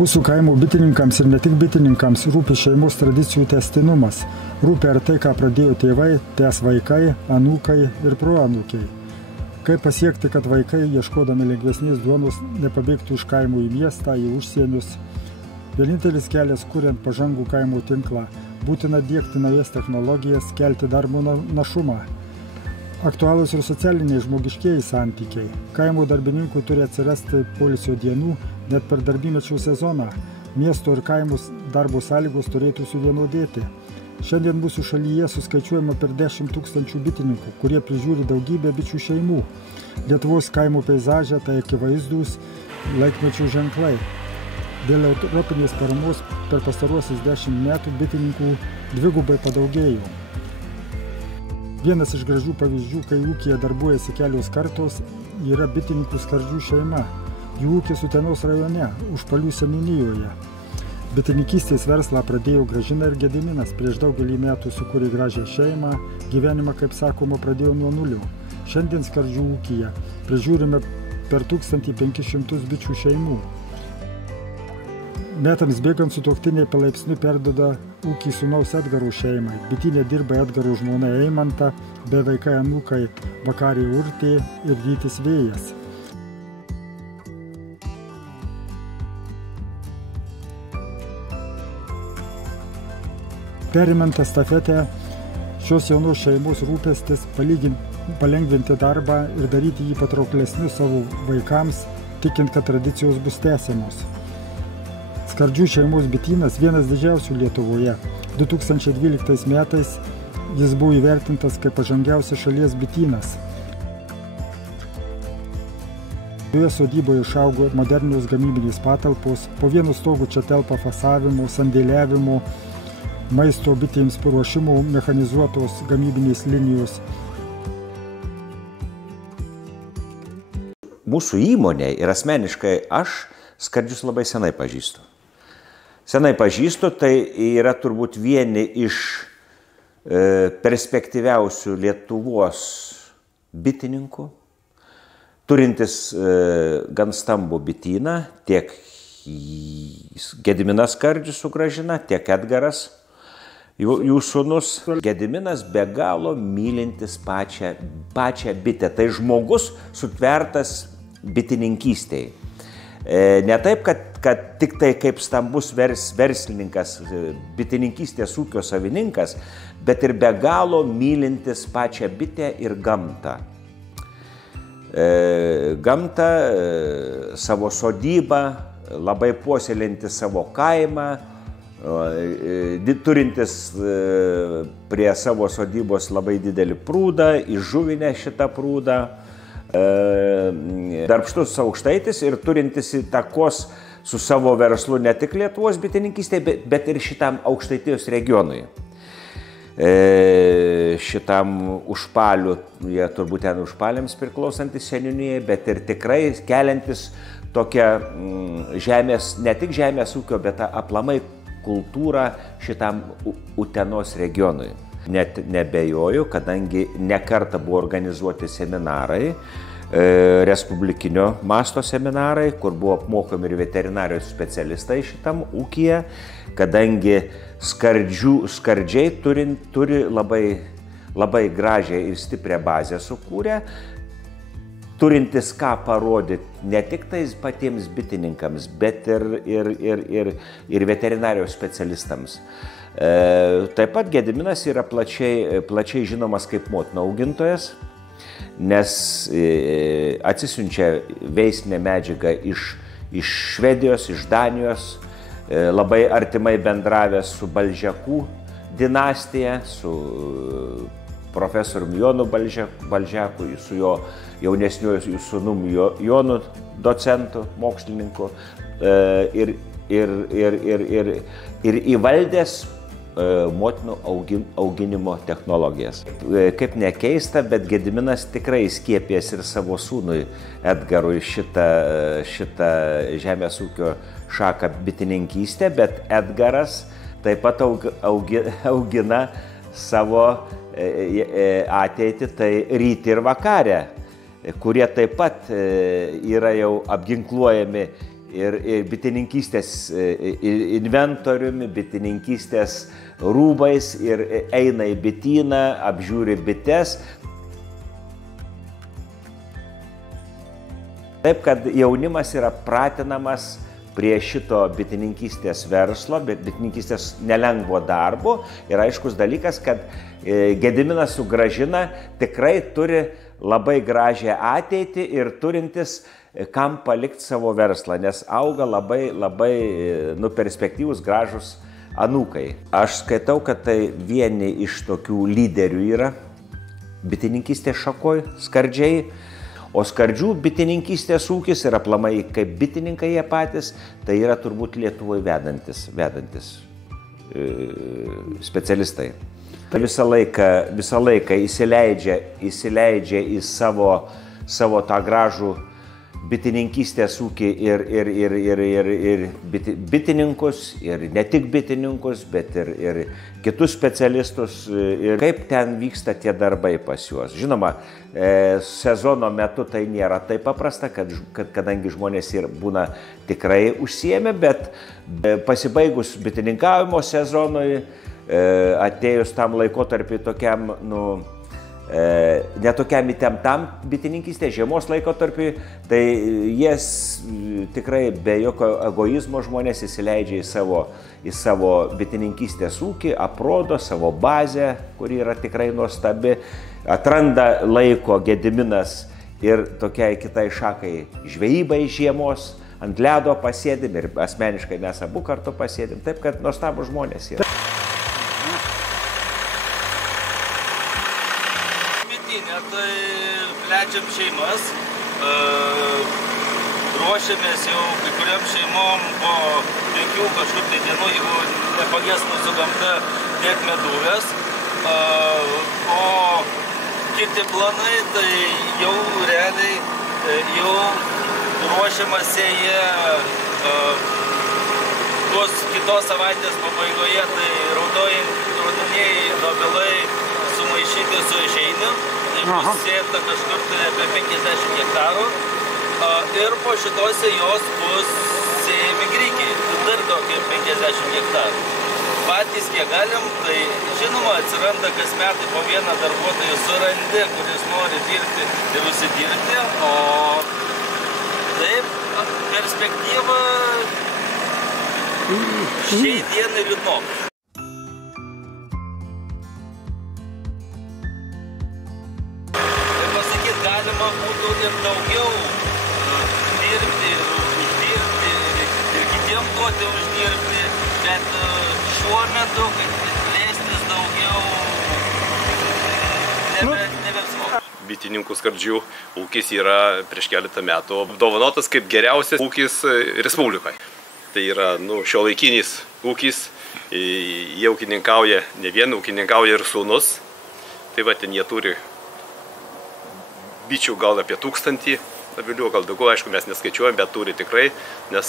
Mūsų kaimo bitininkams ir ne tik bitininkams rūpi šeimos tradicijų tęstinumas. Rūpi ar tai, ką pradėjo tėvai, tęs vaikai, anūkai ir proanūkiai. Kaip pasiekti, kad vaikai, ieškodami lengvesnės duonos, nepabėgtų iš kaimo į miestą, į užsienius. Vienintelis kelias, kuriant pažangų kaimo tinklą, būtina diegti naujas technologijas, kelti darbo našumą. Aktualūs ir socialiniai žmogiškieji santykiai. Kaimo darbininkų turi atsirasti poilsio dienų net per darbymečio sezoną. Miesto ir kaimus darbo sąlygos turėtų suvienodėti. Šiandien mūsų šalyje suskaičiuojama per 10 000 bitininkų, kurie prižiūri daugybę bičių šeimų. Lietuvos kaimo peizaže tai akivaizdūs laikmečio ženklai. Dėl europinės paramos per pastaruosius 10 metų bitininkų dvigubai padaugėjo. Vienas iš gražių pavyzdžių, kai ūkyje darbuojasi kelios kartos, yra bitininkų Skardžių šeima. Jų ūkis Utenos rajone, Užpalių seniūnijoje. Bitininkystės verslą pradėjo Gražina ir Gediminas. Prieš daugelį metų sukūrė gražią šeimą, gyvenimą, kaip sakoma, pradėjo nuo nulio. Šiandien Skardžių ūkyje prižiūrime per 1500 bičių šeimų. Metams bėgant sutuoktiniai palaipsniui perduoda ūkį sūnaus Edgaro šeimai. Bitinė dirba Edgaro žmona Eimanta, bei vaikai anūkai Vakarė Urtė ir Vytis Vėjas. Perimant estafetę, šios jaunos šeimos rūpestis palengvinti darbą ir daryti jį patrauklesniu savo vaikams, tikint, kad tradicijos bus tęsiamos. Skardžių šeimos bitynas vienas didžiausių Lietuvoje. 2012 metais jis buvo įvertintas kaip pažangiausias šalies bitynas. Šioje sodyboje išaugo modernios gamybinės patalpos, po vienu stogu čia telpa fasavimo, sandėliavimo, maisto bitėms paruošimo, mechanizuotos gamybinės linijos. Mūsų įmonė ir asmeniškai aš Skardžius labai senai pažįstu. Tai yra turbūt vieni iš perspektyviausių Lietuvos bitininkų, turintis gan stambų bityną, tiek Gediminas Skardžius su Gražina, tiek Edgaras, jų sūnus. Gediminas be galo mylintis pačią bitę, tai žmogus sutvertas bitininkystėje. Ne taip, kad tik tai kaip stambus verslininkas, bitininkystės ūkio savininkas, bet ir be galo mylintis pačią bitę ir gamtą. Gamtą, savo sodybą, labai puoselėjantis savo kaimą, turintis prie savo sodybos labai didelį prūdą, įžuvinę šitą prūdą. Darbštus aukštaitis ir turintis įtakos su savo verslu ne tik Lietuvos bitininkystėje, bet ir šitam Aukštaitijos regionui. Šitam Užpalių, jie turbūt ten Užpaliams priklausantis seniūnijai, bet ir tikrai keliantis tokią žemės, ne tik žemės ūkio, bet aplamai kultūrą šitam Utenos regionui. Net nebejoju, kadangi nekartą buvo organizuoti seminarai, respublikinio masto seminarai, kur buvo apmokomi ir veterinarijos specialistai šitam ūkyje, kadangi skardžiai turi labai gražią ir stiprią bazę sukūrę, turintis ką parodyti ne tik tais patiems bitininkams, bet ir veterinarijos specialistams. Taip pat Gediminas yra plačiai žinomas kaip motina augintojas, nes atsisiunčia veisinę medžiagą iš Švedijos, iš Danijos, labai artimai bendravęs su Balžekų dinastija, su profesorium Jonu Balžeku, su jo jaunesniuoju sūnum Jonu, docentu, mokslininku, ir įvaldęs motinų auginimo technologijas. Kaip nekeista, bet Gediminas tikrai skiepės ir savo sūnui Edgarui šitą žemės ūkio šaką bitininkystę, bet Edgaras taip pat augina savo ateitį, tai Rytį ir Vakarę, kurie taip pat yra jau apginkluojami ir bitininkystės inventoriumi, bitininkystės rūbais ir eina į bityną, apžiūri bites. Taip, kad jaunimas yra pratinamas prie šito bitininkystės verslo, bitininkystės nelengvo darbo. Ir aiškus dalykas, kad Gediminas su Gražina tikrai turi labai gražią ateitį ir turintis kam palikti savo verslą, nes auga labai perspektyvūs gražus anūkai. Aš skaitau, kad tai vieni iš tokių lyderių yra bitininkystės šakoj, skardžiai. O skardžių bitininkystės ūkis ir aplamai kaip bitininkai jie patys, tai yra turbūt Lietuvoje vedantis specialistai. Visą laiką įsileidžia į savo tą gražų bitininkystės ūkį ir bitininkus, ir ne tik bitininkus, bet ir kitus specialistus. Ir kaip ten vyksta tie darbai pas juos. Žinoma, sezono metu tai nėra taip paprasta, kadangi žmonės ir būna tikrai užsiėmę, bet pasibaigus bitininkavimo sezonui, atėjus tam laikotarpiui tokiam, netokiam įtemptam bitininkystės žiemos laikotarpiui, tai jas tikrai be jokio egoizmo žmonės įsileidžia į savo bitininkystės ūkį, aprodo savo bazę, kuri yra tikrai nuostabi, atranda laiko Gediminas ir tokiai kitai šakai žvejybai žiemos, ant ledo pasėdim ir asmeniškai mes abu kartu pasėdim, taip kad nuostabus žmonės yra. Tai plečiam šeimas, ruošiamės jau kai kuriam šeimom po 5 kažkur tai dienų, jeigu nepagės mūsų gamta, tiek meduvės. O kiti planai, tai jau realiai jau ruošiamas sėja kitos savaitės pabaigoje, tai raudonieji dobilai sumaišyti su išeiniu. Tai bus sėta kažkur tai apie 50 hektarų ir po šitose jos bus sėjami grikiai, dar tokie 50 hektarų. Patys kiek galim, tai žinoma atsiranda kas metai po vieną darbuotoją surandi, kuris nori dirbti ir užsidirbti, o taip perspektyva šiai dienai liūdnoka. Galima būtų ir daugiau dirbti, uždirbti ir kitiem duoti uždirbti, bet šiuo metu, kad plėstis daugiau, nebesmoga. Bitininkų skardžių ūkis yra prieš keletą metų apdovanotas kaip geriausias ūkis Respublikai. Tai yra šiuolaikinis ūkis, jie ūkininkauja, ne vien ūkininkauja ir sūnus, tai va ten jie turi bičių gal apie 1000 avilių, gal daugiau, aišku, mes neskaičiuojam, bet turi tikrai, nes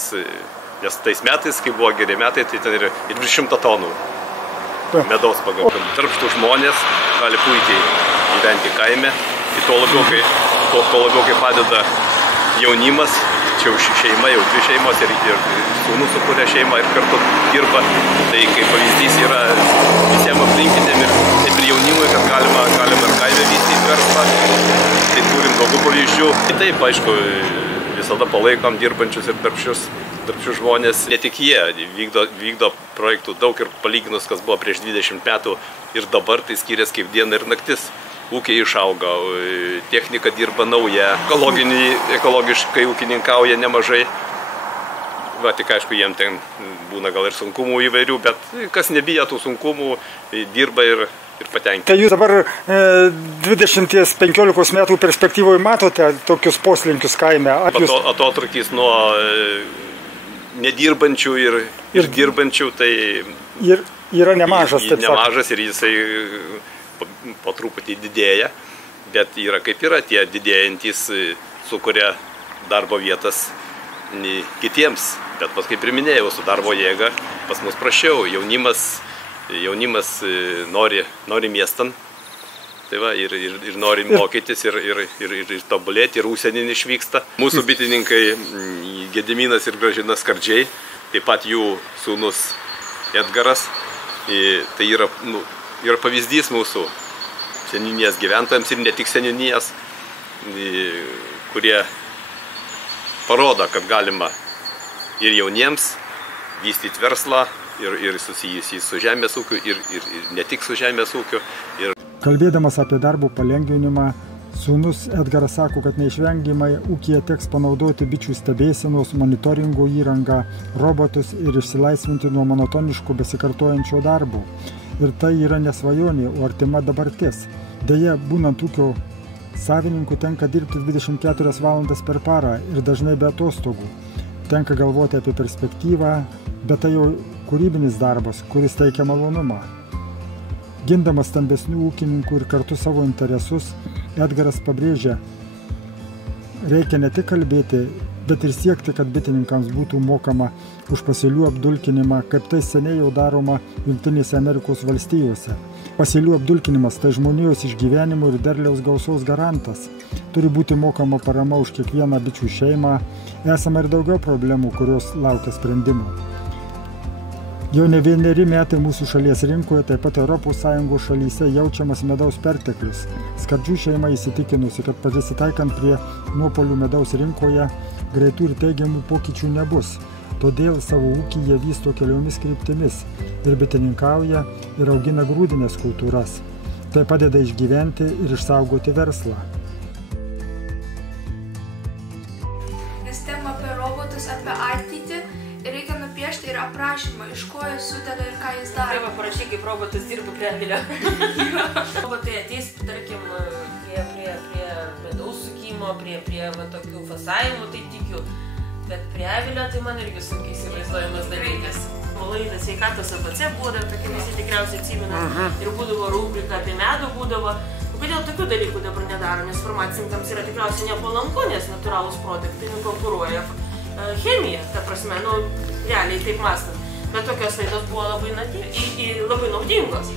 tais metais, kai buvo geri metai, tai ten ir 100 tonų medaus pagavom. Darbštų žmonės gali puikiai gyventi kaime, tuo labiau, kai padeda jaunimas, čia jau šeima, jau 2 šeimos ir sūnus sukūrė šeimą ir kartu dirba, tai kaip pavyzdys yra visiems aplinkiniam ir jaunimui, kad galima ir kaime vystyti verslą. Tai turim daugų pavyzdžių. Taip, aišku, visada palaikom dirbančius ir darbščius žmonės. Ne tik jie vykdo projektų daug ir palyginus, kas buvo prieš 20 metų ir dabar, tai skiriasi kaip diena ir naktis. Ūkiai išauga, technika dirba nauja, ekologiškai ūkininkauja nemažai. Va, tik aišku, jiem ten būna gal ir sunkumų įvairių, bet kas nebijo tų sunkumų, dirba ir patenkinti. Tai jūs dabar 20-15 metų perspektyvoje matote tokius poslinkius kaime? Atotrukis nuo nedirbančių ir dirbančių, tai yra nemažas. Nemažas ir jisai po truputį didėja, bet yra kaip yra, tie didėjantys sukuria darbo vietas kitiems. Bet kaip ir minėjau, su darbo jėga pas mus prašiau, jaunimas nori miestan, tai va, ir nori mokytis, ir tobulėti, ir užsienin išvyksta. Mūsų bitininkai Gediminas ir Gražina Skardžiai, taip pat jų sūnus Edgaras. Tai yra pavyzdys mūsų seniūnijos gyventojams ir ne tik seniūnijos, kurie parodo, kad galima ir jauniems vystyti verslą ir susijusį su žemės ūkiu ir ne tik su žemės ūkiu. Kalbėdamas apie darbo palengvinimą, sūnus Edgaras sako, kad neišvengiamai ūkyje teks panaudoti bičių stebėsenos, monitoringo įrangą, robotus ir išsilaisvinti nuo monotoniško besikartojančio darbo. Ir tai yra ne svajonė, o artima dabartis. Deja, būnant ūkio savininku, tenka dirbti 24 valandas per parą ir dažnai be atostogų. Tenka galvoti apie perspektyvą, bet tai jau kūrybinis darbas, kuris teikia malonumą. Gindamas stambesnių ūkininkų ir kartu savo interesus, Edgaras pabrėžia, reikia ne tik kalbėti, bet ir siekti, kad bitininkams būtų mokama už pasėlių apdulkinimą, kaip tai seniai jau daroma Jungtinėse Amerikos valstijose. Pasėlių apdulkinimas tai žmonijos išgyvenimo ir derliaus gausos garantas. Turi būti mokama parama už kiekvieną bičių šeimą. Esama ir daugiau problemų, kurios laukia sprendimų. Jau ne vieneri metai mūsų šalies rinkoje, taip pat ES šalyse jaučiamas medaus perteklius. Skardžių šeima įsitikinusi, kad prisitaikant prie nuopolių medaus rinkoje greitų ir teigiamų pokyčių nebus. Todėl savo ūkį jie vysto keliomis kryptimis ir bitininkauja ir augina grūdines kultūras. Tai padeda išgyventi ir išsaugoti verslą. Nes tema apie robotus, apie ateitį, reikia nupiešti ir aprašymą, iš ko jis sudeda ir ką jis daro. Taip, parašy, kaip robotas dirba prie avilio. Robotai ateis, tarkim, prie medaus sukimo, prie tokių fasavimų, tai tikiu. Bet prie avilio tai man irgi sunkiai įsivaizduojamas dalykas. Laida Sveikatos ABC buvo dar tokia, visi tikriausiai atsimena. Ir būdavo rubrika apie medų būdavo. Kodėl tokių dalykų dabar nedaro, nes farmacininkams yra tikriausiai nepalanku, nes natūralūs produktai nukonkuruoja chemiją, ta prasme, realiai taip mąstant. Bet tokios laidos buvo labai naudingos.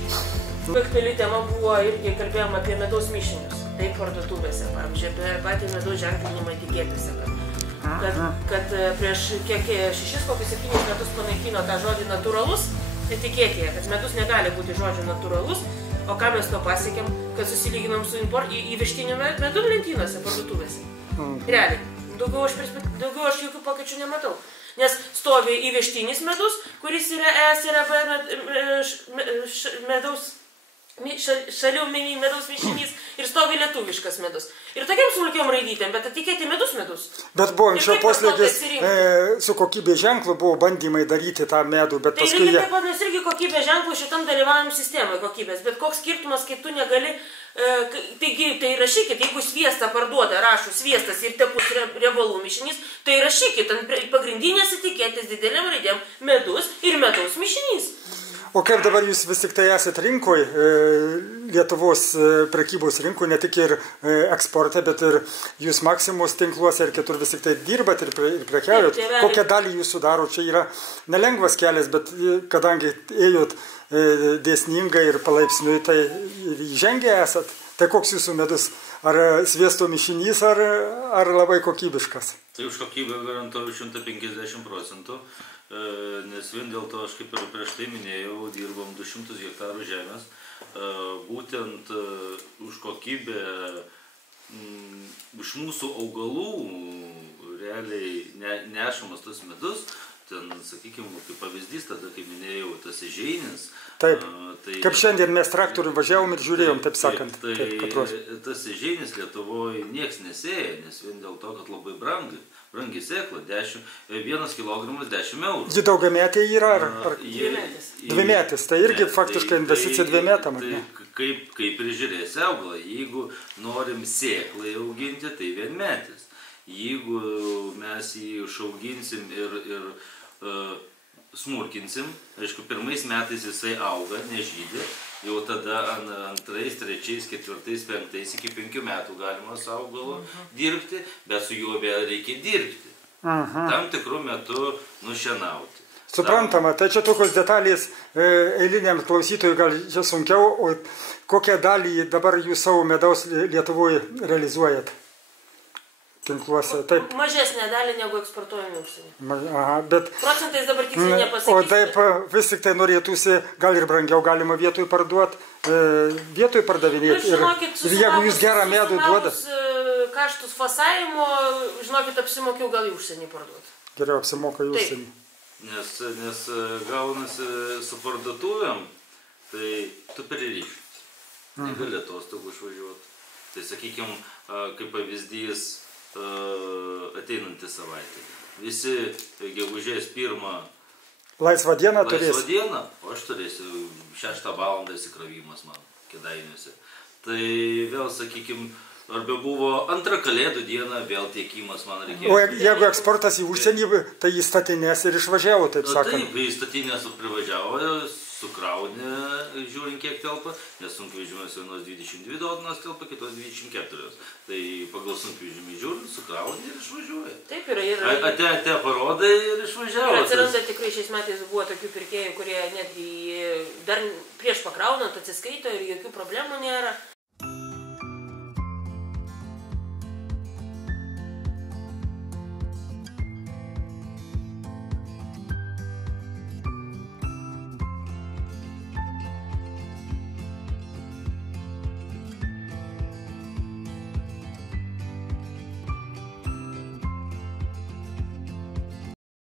Aktuali tema buvo irgi kalbėjom apie medaus mišinius, taip parduotuvėse, pavyzdžiui, apie patį medaus ženklinimą etiketėse, kad prieš 6-7 metus panaikino tą žodį natūralus etiketėje, kad medus negali būti žodžiu natūralus, o ką mes to pasiekėm, kad susilyginom su įvežtiniu medum lentynose parduotuvėse. Realiai. Daugiau aš jokių pokyčių nematau. Nes stovi įvežtinis medus, kuris yra medaus šalių medaus mišinys ir stovi lietuviškas medus. Ir tokiam smulkiom raidytėm, bet etiketė medus. Bet buvo anksčiau poslėgis su kokybės ženklu, buvo bandymai daryti tą medų, bet paskui... Tai taip pat mes irgi kokybės ženklų šitam dalyvavom sistemoje kokybės, bet koks skirtumas, kai tu negali... Taigi, tai rašykit, jeigu sviestą parduoda, rašo sviestas ir tepus riebalų mišinys, tai rašykit ant pagrindinės etiketės didelėm raidėm medus ir medaus mišinys. O kaip dabar jūs vis tik tai esat rinkoje, Lietuvos prekybos rinkoje, ne tik ir eksporte, bet ir jūs Maksimos tinkluose ir kitur vis tik tai dirbat ir prekiaujat. Kokią dalį jūs sudaro? Čia yra nelengvas kelias, bet kadangi ėjot dėsningai ir palaipsniui, tai įžengę esat. Tai koks jūsų medus? Ar sviesto mišinys, ar labai kokybiškas? Tai už kokybę garantuoju 150%. Nes vien dėl to, aš kaip ir prieš tai minėjau, dirbom 200 hektarų žemės, būtent už kokybę, iš mūsų augalų realiai nešamas tas medus, ten, sakykime, kaip pavyzdys, tada, kaip minėjau, tas ežeinis. Taip, kaip šiandien mes traktorių važiavom ir žiūrėjom, taip sakant. Tas ežeinis Lietuvoje nieks nesėja, nes vien dėl to, kad labai brangi sėkla, 1 kilogramas 10 eurų. Ji daugiametė yra, ar dvimetis, tai irgi faktiškai investicija 2 metam. Tai kaip prižiūrėsi augalą, jeigu norim sėklai auginti, tai vienmetis. Jeigu mes jį išauginsim ir smulkinsim, aišku, pirmais metais jisai auga, nežydė, jau tada 2, 3, 4, 5 iki 5 metų galima su augalu dirbti, bet su juo vėl reikia dirbti. Tam tikrų metų nušienauti. Suprantama, tai čia tokios detalės eiliniam klausytojui gal čia sunkiau, o kokią dalį dabar jūs savo medaus Lietuvoje realizuojat? tinkluose. Taip. Mažesnė dalį negu eksportuojami užsienį. Aha, bet... Procentais dabar tiksliai nepasakysiu. O taip, vis tik tai norėtųsi, gal ir brangiau galima vietoj parduoti, vietoj pardavinėti. Ir jeigu jūs gerą medų duodat. Kaštus fasavimo, žinokit, apsimokiau gal į užsienį parduoti. Geriau apsimoka į užsienį. Nes gaunasi su parduotuvėm, tai tu pririšt. Negali atostogų išvažiuoti. Tai sakykime, kaip pavyzdys ateinantį savaitę. Visi gegužės 1 laisvą dieną turės. Laisvą dieną, o aš turėsiu 6 valandą įsikravimas man Kėdainiuose. Tai vėl, sakykime, arba buvo antrą kalėdų dieną, vėl tiekimas man reikėjo. O jeigu eksportas į užsienį, tai į statinės ir išvažiavo, taip sakant. Taip, į statinės privažiavo, sukraunė, žiūrint kiek telpa, nes sunkvežimis vienos 22 tonnos telpa, kitos 24. Tai pagal sunkvežimį žiūrint, sukraunė ir išvažiuoja. Taip yra. Ate parodai ir išvažiavo. Ir atsiranda tikrai šiais metais buvo tokių pirkėjų, kurie netgi dar prieš pakraunant atsiskaito ir jokių problemų nėra.